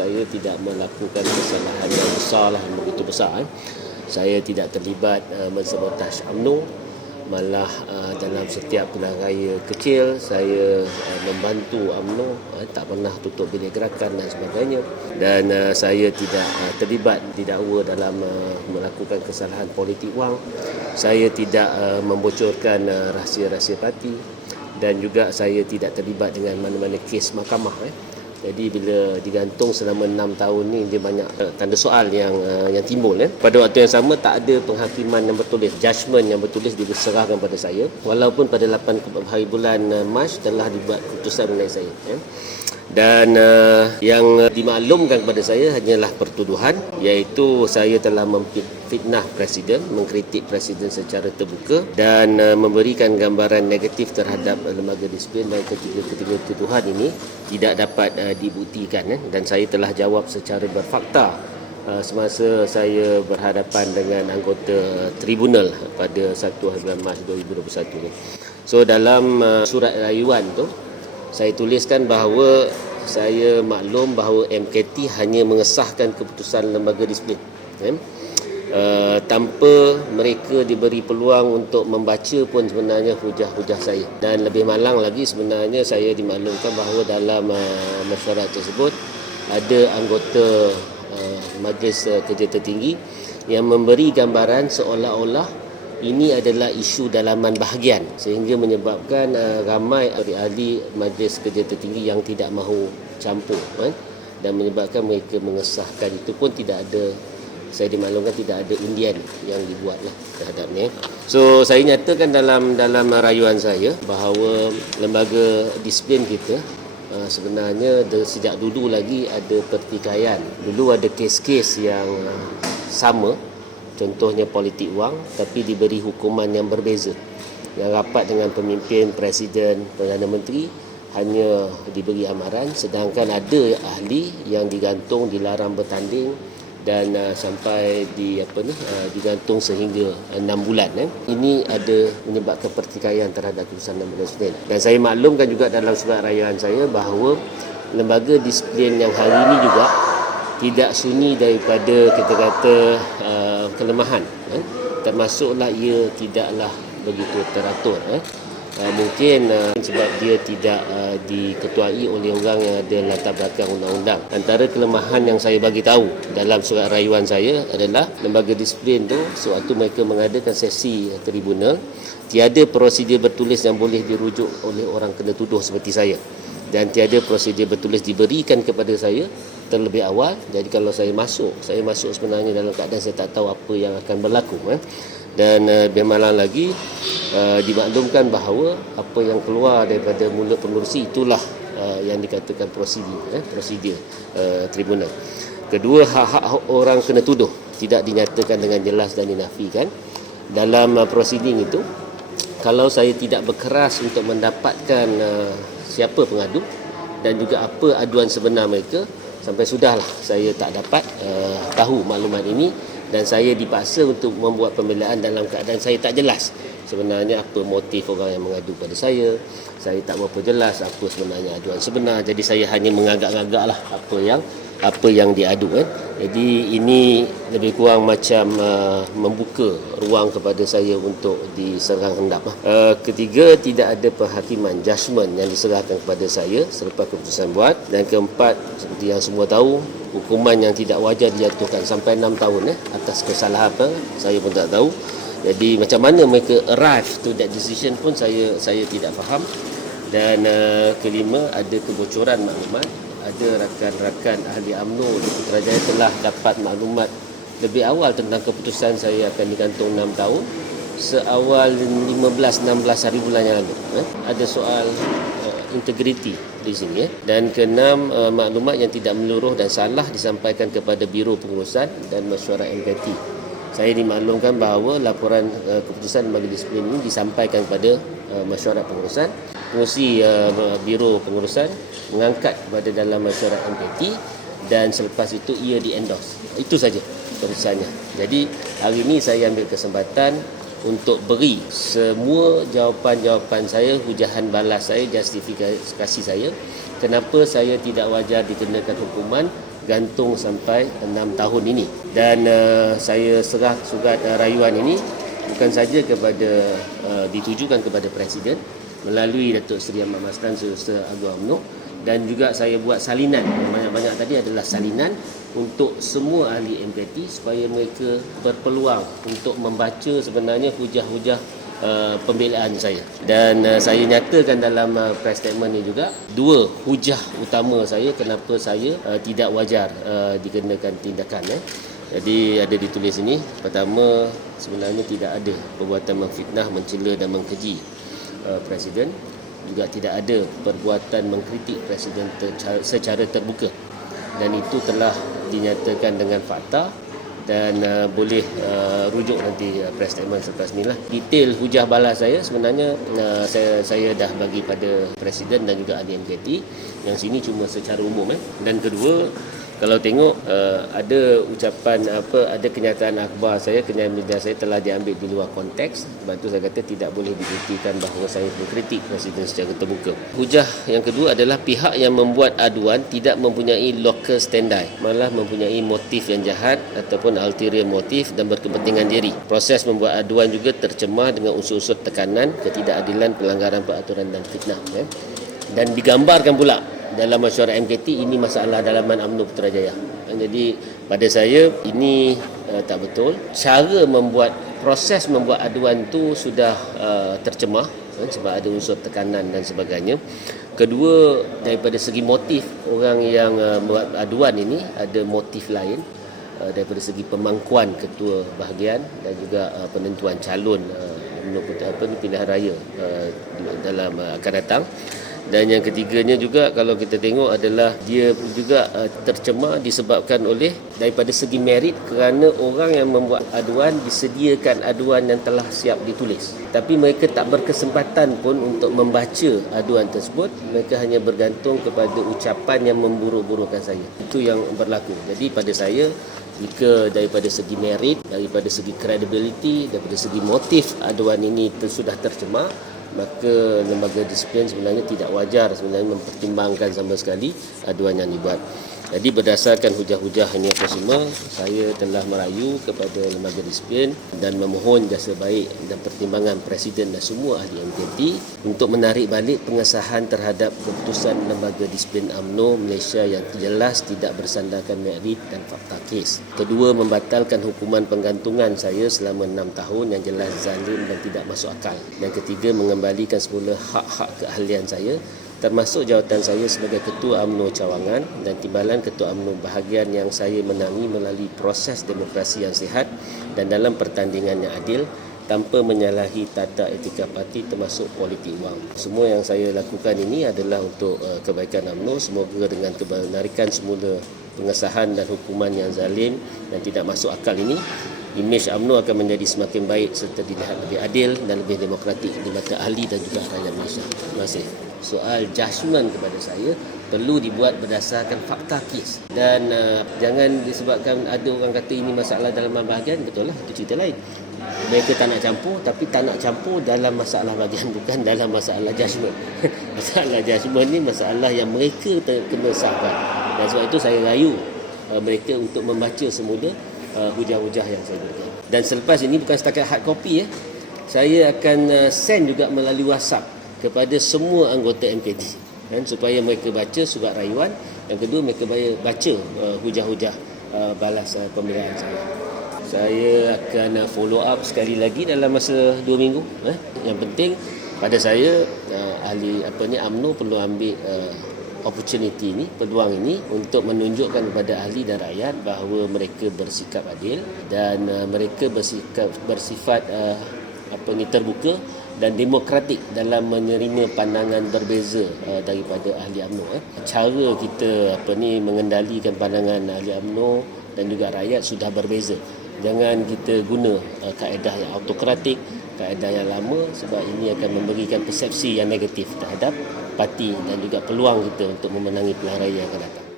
saya tidak melakukan kesalahan yang besar lah, yang begitu besar. Saya tidak terlibat mensabotaj UMNO, malah dalam setiap pilihan raya kecil saya membantu UMNO, tak pernah tutup bilik gerakan dan sebagainya, dan saya tidak terlibat didakwa dalam melakukan kesalahan politik wang. Saya tidak membocorkan rahsia-rahsia parti, dan juga saya tidak terlibat dengan mana-mana kes mahkamah. Jadi bila digantung selama 6 tahun ni, dia banyak tanda soal yang timbul. Pada waktu yang sama tak ada penghakiman yang bertulis, judgement yang bertulis diserahkan pada saya, walaupun pada 8 hari bulan Mac telah dibuat keputusan mengenai saya. Dan yang dimaklumkan kepada saya hanyalah pertuduhan, iaitu saya telah memfitnah Presiden, mengkritik Presiden secara terbuka dan memberikan gambaran negatif terhadap lembaga disiplin, dan ketiga tuduhan ini tidak dapat dibuktikan. Dan saya telah jawab secara berfakta semasa saya berhadapan dengan anggota tribunal pada 1 bulan Mac 2021. So dalam surat rayuan tu saya tuliskan bahawa saya maklum bahawa MKT hanya mengesahkan keputusan lembaga disiplin tanpa mereka diberi peluang untuk membaca pun sebenarnya hujah-hujah saya. Dan lebih malang lagi, sebenarnya saya dimaklumkan bahawa dalam mesyuarat tersebut ada anggota Majlis Kerja Tertinggi yang memberi gambaran seolah-olah ini adalah isu dalaman bahagian, sehingga menyebabkan ramai ahli Majlis Kerja Tertinggi yang tidak mahu campur, dan menyebabkan mereka mengesahkan. Itu pun tidak ada, saya dimaklumkan tidak ada undian yang dibuatlah terhadapnya. So saya nyatakan dalam rayuan saya bahawa lembaga disiplin kita sebenarnya sejak dulu lagi ada pertikaian. Dulu ada kes-kes yang sama, contohnya politik wang, tapi diberi hukuman yang berbeza. Yang rapat dengan pemimpin, Presiden, Perdana Menteri hanya diberi amaran, sedangkan ada ahli yang digantung, dilarang bertanding, dan sampai digantung sehingga 6 bulan. Ini ada menyebabkan pertikaian terhadap keputusan lembaga disiplin. Dan saya maklumkan juga dalam surat rayuan saya bahawa lembaga disiplin yang hari ini juga tidak sunyi daripada kita kata kelemahan, termasuklah ia tidaklah begitu teratur. Mungkin sebab dia tidak diketuai oleh orang yang ada latar belakang undang-undang. Antara kelemahan yang saya bagi tahu dalam surat rayuan saya adalah lembaga disiplin tu sewaktu mereka mengadakan sesi tribunal, tiada prosedur bertulis yang boleh dirujuk oleh orang kena tuduh seperti saya, dan tiada prosedur bertulis diberikan kepada saya terlebih awal. Jadi kalau saya masuk sebenarnya dalam keadaan saya tak tahu apa yang akan berlaku. Dan lebih malang lagi, dimaklumkan bahawa apa yang keluar daripada mulut pengerusi itulah yang dikatakan prosedur tribunal. Kedua, hak-hak orang kena tuduh tidak dinyatakan dengan jelas dan dinafikan. Dalam prosiding itu, kalau saya tidak berkeras untuk mendapatkan siapa pengadu dan juga apa aduan sebenar mereka, sampai sudahlah saya tak dapat tahu maklumat ini, dan saya dipaksa untuk membuat pembelaan dalam keadaan saya tak jelas sebenarnya apa motif orang yang mengadu pada saya. Saya tak berapa jelas apa sebenarnya aduan sebenar. Jadi saya hanya mengagak-agaklah apa yang diadu. Jadi ini lebih kurang macam membuka ruang kepada saya untuk diserang hendap. Ketiga, tidak ada penghakiman, judgement yang diserahkan kepada saya selepas keputusan buat. Dan keempat, seperti yang semua tahu, hukuman yang tidak wajar dijatuhkan sampai 6 tahun atas kesalahan apa saya pun tak tahu. Jadi macam mana mereka arrive to that decision pun saya tidak faham. Dan kelima, ada kebocoran maklumat. Ada rakan-rakan ahli UMNO di Putrajaya telah dapat maklumat lebih awal tentang keputusan saya akan digantung 6 tahun seawal 15-16 hari bulan yang lalu. Ada soal integriti di sini. Dan keenam, maklumat yang tidak menyeluruh dan salah disampaikan kepada Biro Pengurusan dan Mesyuarat MKT. Saya dimaklumkan bahawa laporan keputusan lembaga disiplin ini disampaikan kepada Mesyuarat Pengurusan. Pengurusi Biro Pengurusan mengangkat kepada dalam mesyuarat MKT, dan selepas itu ia di-endorse. Itu saja keputusannya. Jadi hari ini saya ambil kesempatan untuk beri semua jawapan-jawapan saya, hujahan balas saya, justifikasi saya kenapa saya tidak wajar dikenakan hukuman bergantung sampai 6 tahun ini. Dan saya serah surat rayuan ini bukan saja ditujukan kepada Presiden melalui Datuk Seri Ahmad Maslan Setiausaha Agung UMNO, dan juga saya buat salinan, yang banyak-banyak tadi adalah salinan untuk semua ahli MKT supaya mereka berpeluang untuk membaca sebenarnya hujah-hujah pembelaan saya. Dan saya nyatakan dalam press statement ini juga dua hujah utama saya kenapa saya tidak wajar dikenakan tindakan. Jadi ada ditulis ini, pertama sebenarnya tidak ada perbuatan memfitnah, mencela dan mengkeji Presiden. Juga tidak ada perbuatan mengkritik Presiden secara terbuka. Dan itu telah dinyatakan dengan fakta dan boleh rujuk nanti press statement selepas ni lah. Detail hujah balas saya sebenarnya saya dah bagi pada Presiden dan juga ahli MKT. Yang sini cuma secara umum. Dan kedua, kalau tengok ada ucapan ada kenyataan akhbar saya, kenyataan media saya telah diambil di luar konteks. Sebab itu saya kata tidak boleh dibuktikan bahawa saya mengkritik Presiden secara terbuka. Hujah yang kedua adalah pihak yang membuat aduan tidak mempunyai local standby, malah mempunyai motif yang jahat ataupun ulterior motif dan berkepentingan diri. Proses membuat aduan juga tercemar dengan unsur-unsur tekanan, ketidakadilan, pelanggaran peraturan dan fitnah. Dan digambarkan pula dalam mesyuarat MKT ini masalah dalaman UMNO Putrajaya. Jadi pada saya ini tak betul. Proses membuat aduan tu sudah tercemar sebab ada unsur tekanan dan sebagainya. Kedua, daripada segi motif, orang yang buat aduan ini ada motif lain daripada segi pemangkuan ketua bahagian dan juga penentuan calon pilihan raya dalam akan datang. Dan yang ketiganya juga kalau kita tengok adalah dia juga tercemar disebabkan oleh daripada segi merit, kerana orang yang membuat aduan disediakan aduan yang telah siap ditulis. Tapi mereka tak berkesempatan pun untuk membaca aduan tersebut. Mereka hanya bergantung kepada ucapan yang memburuk-burukkan saya. Itu yang berlaku. Jadi pada saya, jika daripada segi merit, daripada segi credibility, daripada segi motif aduan ini sudah tercemar, maka lembaga disiplin sebenarnya tidak wajar sebenarnya mempertimbangkan sama sekali aduan yang dibuat. Jadi berdasarkan hujah-hujah ini apa semua, saya telah merayu kepada lembaga disiplin dan memohon jasa baik dan pertimbangan Presiden dan semua ahli MKT untuk menarik balik pengesahan terhadap keputusan lembaga disiplin UMNO Malaysia yang jelas tidak bersandarkan merit dan fakta kes. Kedua, membatalkan hukuman penggantungan saya selama 6 tahun yang jelas zalim dan tidak masuk akal. Dan ketiga, mengembalikan semula hak-hak keahlian saya, termasuk jawatan saya sebagai Ketua UMNO Cawangan dan timbalan Ketua UMNO bahagian yang saya menangi melalui proses demokrasi yang sihat dan dalam pertandingan yang adil tanpa menyalahi tata etika parti termasuk politik wang. Semua yang saya lakukan ini adalah untuk kebaikan UMNO. Semoga dengan kebenarikan semula pengesahan dan hukuman yang zalim dan tidak masuk akal ini, imej UMNO akan menjadi semakin baik serta dilihat lebih adil dan lebih demokratik di mata ahli dan juga rakyat Malaysia. Terima kasih. Soal judgement kepada saya perlu dibuat berdasarkan fakta kes. Dan jangan disebabkan ada orang kata ini masalah dalam bahagian, betul lah, itu cerita lain. Mereka tak nak campur, tapi tak nak campur dalam masalah bahagian, bukan dalam masalah judgement. Masalah judgement ni masalah yang mereka kena sahkan. Dan sebab itu saya rayu mereka untuk membaca semula hujah-hujah yang saya berikan. Dan selepas ini bukan setakat hard copy, saya akan send juga melalui WhatsApp kepada semua anggota MKT supaya mereka baca surat rayuan. Yang kedua, mereka baca hujah-hujah balas pembelaan saya. Saya akan follow up sekali lagi dalam masa 2 minggu. Yang penting pada saya, ahli UMNO perlu ambil opportunity ini, peluang ini untuk menunjukkan kepada ahli dan rakyat bahawa mereka bersikap adil dan mereka bersifat terbuka dan demokratik dalam menerima pandangan berbeza daripada ahli UMNO. Cara kita mengendalikan pandangan ahli UMNO dan juga rakyat sudah berbeza. Jangan kita guna kaedah yang autokratik, kaedah yang lama, sebab ini akan memberikan persepsi yang negatif terhadap parti dan juga peluang kita untuk memenangi pilihan raya yang akan datang.